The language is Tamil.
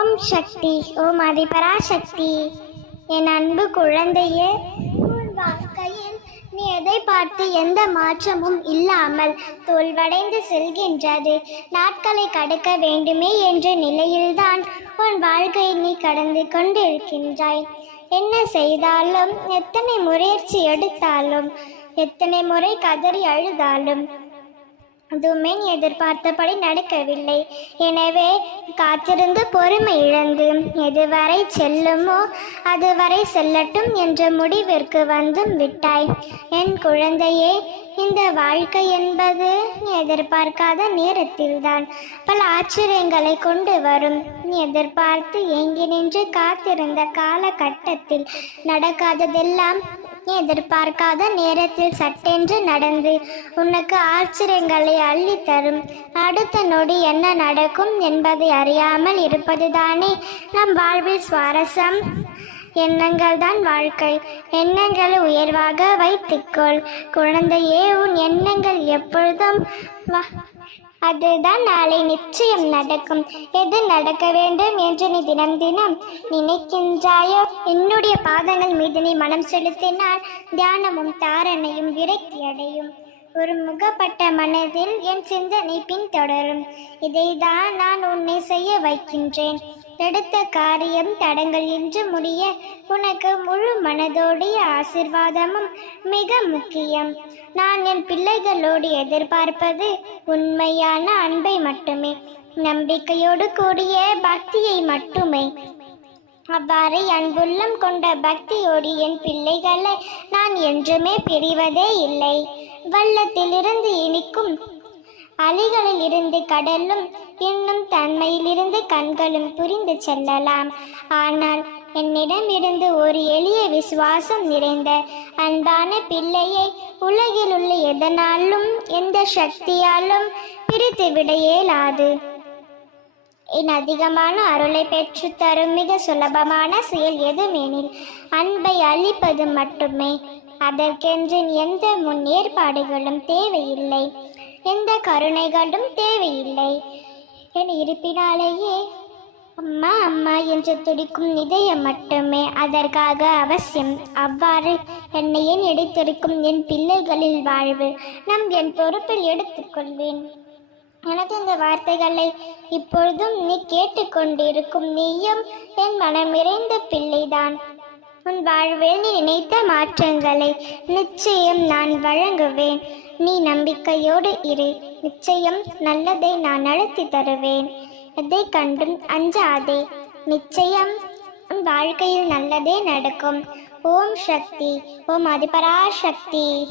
ஓம் சக்தி ஓம் அதிபராசக்தி. என் அன்பு குழந்தையே உன் வாழ்க்கையில் நீ எதை பார்த்து எந்த மாற்றமும் இல்லாமல் தோல்வடைந்து செல்கின்றது. நாட்களை கடக்க வேண்டுமே என்ற நிலையில்தான் உன் வாழ்க்கையை நீ கடந்து கொண்டிருக்கின்றாய். என்ன செய்தாலும் எத்தனை முயற்சி எடுத்தாலும் எத்தனை முறை கதறி அழுதாலும் அதுவுமே நீ எதிர்பார்த்தபடி நடக்கவில்லை. எனவே காத்திருந்து பொறுமை இழந்து எதுவரை செல்லுமோ அதுவரை செல்லட்டும் என்ற முடிவிற்கு வந்தும் விட்டாய். என் குழந்தையே இந்த வாழ்க்கை என்பது நீ எதிர்பார்க்காத நேரத்தில்தான். பல ஆச்சரியங்களை கொண்டு வரும். நீ எதிர்பார்த்து ஏங்கி நின்று காத்திருந்த காலகட்டத்தில் நடக்காததெல்லாம் எதிர்பார்க்காத நேரத்தில் சட்டென்று நடந்து உனக்கு ஆச்சரியங்களை அள்ளி தரும். அடுத்த நொடி என்ன நடக்கும் என்பதை அறியாமல் இருப்பதுதானே நம் வாழ்வில் சுவாரஸ்யம்? எண்ணங்கள் தான் வாழ்க்கை. எண்ணங்களை உயர்வாக வைத்துக்கொள். குழந்தையே உன் எண்ணங்கள் எப்பொழுதும் அதுதான் நாளை நிச்சயம் நடக்கும். எது நடக்க வேண்டும் என்று நீ தினம் தினம் நினைக்கின்றாயோ? என்னுடைய பாதங்கள் மீது நீ மனம் செலுத்தினால் தியானமும் தாரணையும் விரக்தி அடையும். ஒரு முகப்பட்ட மனதில் என் சிந்தனை பின்தொடரும் இதைதான் நான் உன்னை செய்ய வைக்கின்றேன். தடுத்த காரியம் தடங்கள் என்று முடிய உனக்கு முழு மனதோடைய ஆசிர்வாதமும் மிக முக்கியம். நான் என் பிள்ளைகளோடு எதிர்பார்ப்பது உண்மையான அன்பை மட்டுமே. நம்பிக்கையோடு கூடிய பக்தியை மட்டுமே. அவ்வாறு அன்புள்ளம் கொண்ட பக்தியோடு என் பிள்ளைகளை நான் என்றுமே பிரிவதே இல்லை. வள்ளத்திலிருந்து இனிக்கும். அலைகளில் இருந்து கடலும் இன்னும் தன்மையிலிருந்து கண்களும் புரிந்து செல்லலாம். ஆனால் என்னிடம் இருந்து ஒரு எளிய விசுவாசம் நிறைந்த அன்பான பிள்ளையை உலகில் உள்ள எதனாலும் எந்த சக்தியாலும் பிரித்து விட இயலாது. என் அதிகமான அருளை பெற்று தரும் மிக சுலபமான செயல் எதுவெனில் அன்பை அளிப்பது மட்டுமே. அதற்கென்று எந்த முன் ஏற்பாடுகளும் தேவையில்லை. எந்த கருணைகளும் தேவையில்லை. என் இருப்பினாலேயே அம்மா அம்மா என்று துடிக்கும் இதயம் மட்டுமே அதற்காக அவசியம். அவ்வாறு என்னை ஏன் எடுத்திருக்கும் என் பிள்ளைகளில் வாழ்வு? நம் என் பொறுப்பில் எடுத்துக்கொள்வேன். எனக்கு இந்த வார்த்தைகளை இப்பொழுதும் நீ கேட்டுக்கொண்டிருக்கும் நீயும் என் மனம் நிறைந்த பிள்ளைதான். உன் வாழ்வில் நீ நினைத்த மாற்றங்களை நிச்சயம் நான் வழங்குவேன். நீ நம்பிக்கையோடு இரு. நிச்சயம் நல்லதை நான் நடத்தி தருவேன். எதை கண்டும் அஞ்சாதே. நிச்சயம் உன் வாழ்க்கையில் நல்லதே நடக்கும். ஓம் சக்தி. ஓம் அதிபராசக்தி